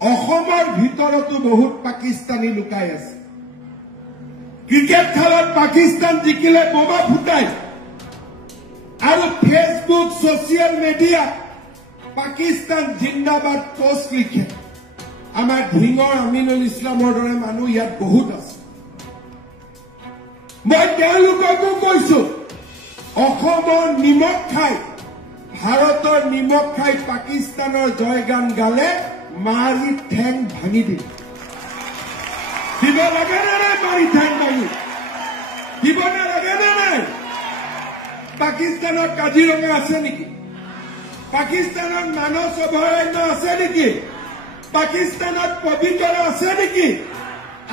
অসমৰ ভিতৰতো বহুত পাকিস্তানী লুকাই আছে ক্ৰিকেট খেলত পাকিস্তান জিকিলে বোমা ফুটাই আৰু ফেসবুক সোশ্যাল মিডিয়া পাকিস্তান জিন্দাবাদ পোস্ট লিখে আমাৰ ঢিঙৰ আমিনুল ইছলামৰ দৰে মানুহ ইয়াত বহুত আছে মই তেওঁলোককো কৈছো অসমৰ নিমখ খাই ভাৰতৰ নিমখ খাই পাকিস্তানৰ জয়গান গালে মাৰি ঠেং ভাঙি দিব লাগে না নাই মাৰি ঠেং ভাঙি দিব নালাগে না নাই পাকিস্তানৰ কাজিৰঙা আছে নেকি পাকিস্তানৰ মানস অভয়াৰণ্য আছে নেকি পাকিস্তানত পবিতৰা আছে নেকি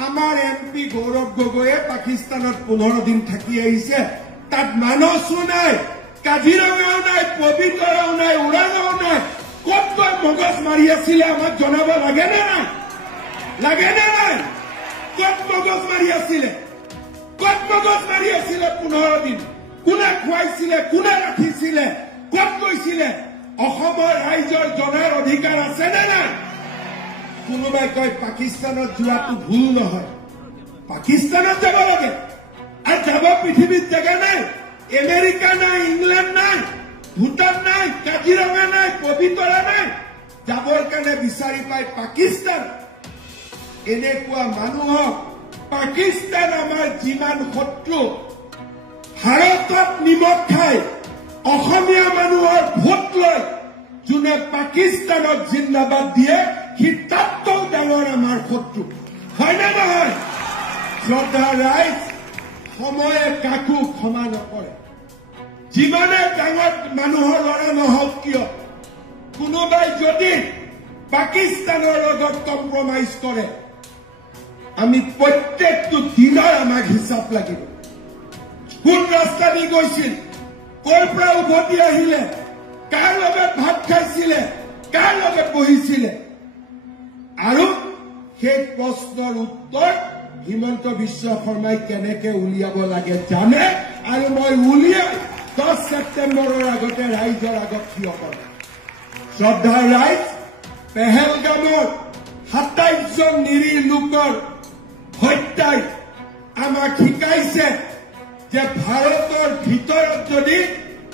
আমাৰ এমপি গৌৰৱ গগৈয়ে পাকিস্তানত 15 দিন থাকি আহিছে তাত মানসো নাই কাজিৰঙাও নাই পবিতৰাও নাই উৰাণও নাই কত মগজ মাৰি আছিলে আমাক জনাব লাগে নে নাই কত মগজ মাৰি আছিলে 15 দিন কোনে খুৱাইছিলে কোনে ৰাখিছিলে কত গৈছিলে অসমৰ ৰাইজৰ জনাৰ অধিকাৰ আছে নে নাই কোনোবাই কয় পাকিস্তানত যোৱাটো ভুল নহয় পাকিস্তানত যাব লাগে আৰু যাব পৃথিৱীত জেগা নাই আমেৰিকা নাই ইংলেণ্ড নাই ভূটান নাই কাজিৰঙা নাই পবিতৰা নাই যাবৰ কাৰণে বিচাৰি পাই পাকিস্তান এনেকুৱা মানুহক পাকিস্তান আমাৰ যিমান শত্ৰু ভাৰতত নিমখ খাই অসমীয়া মানুহৰ ভোট লৈ যোনে পাকিস্তানক জিন্দাবাদ দিয়ে সি তাতকৈ ডাঙৰ আমাৰ শত্ৰু হয় নে নহয় শ্ৰদ্ধা ৰাইজ সময়ে কাকো ক্ষমা নকৰে যিমানে ডাঙৰ মানুহৰ ল'ৰা নহওক কিয় কোনোবাই যদি পাকিস্তানৰ লগত কম্প্ৰমাইজ কৰে আমি প্ৰত্যেকটো দিনৰ আমাক হিচাপ লাগিব কোন ৰাস্তা দি গৈছিল কৰ পৰা উভতি আহিলে কাৰ লগত ভাত খাইছিলে কাৰ লগত বহিছিলে আৰু সেই প্ৰশ্নৰ উত্তৰ হিমন্ত বিশ্ব শৰ্মাই কেনেকে উলিয়াব লাগে জানে আৰু মই উলিয়াই 10 ছেপ্টেম্বৰৰ আগতে ৰাইজৰ আগত থিয় কৰিম শ্ৰদ্ধাৰ ৰাইজ পেহেলগামৰ 27 জন নিৰীহ লোকৰ হত্যাই আমাক শিকাইছে যে ভাৰতৰ ভিতৰত যদি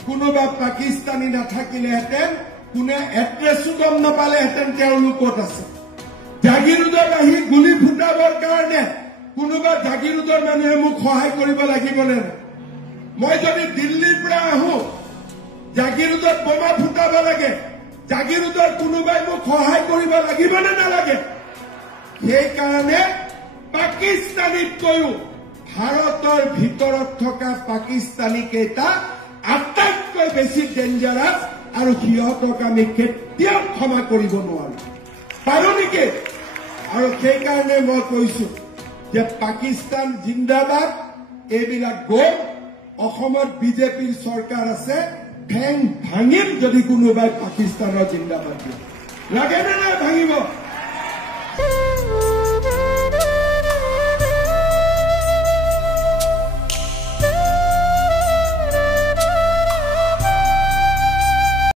কোনোবা পাকিস্তানী নাথাকিলেহেঁতেন কোনে এড্ৰেছো গম নাপালেহেঁতেন তেওঁলোকত আছে জাগিৰোডত আহি গুলি ফুটাবৰ কাৰণে কোনোবা জাগিৰোডৰ মানুহে মোক সহায় কৰিব লাগিবনে মই যদি দিল্লীৰ পৰা আহো জাগিৰোডত বোমা ফুটাব লাগে জাগিৰোডৰ কোনোবাই মোক সহায় কৰিব লাগিবনে নালাগে সেইকাৰণে পাকিস্তানীতকৈও ভাৰতৰ ভিতৰত থকা পাকিস্তানী কেইটা আটাইতকৈ বেছি ডেঞ্জাৰাছ আৰু সিহঁতক আমি কেতিয়াও ক্ষমা কৰিব নোৱাৰো পাৰো নেকি আৰু সেইকাৰণে মই কৈছো যে পাকিস্তান জিন্দাবাদ এইবিলাক গৈ অসমত বিজেপিৰ চৰকাৰ আছে ঠেং ভাঙিম যদি কোনোবাই পাকিস্তানৰ জিন্দাবাদ দিয়ে লাগে নে নাই ভাঙিব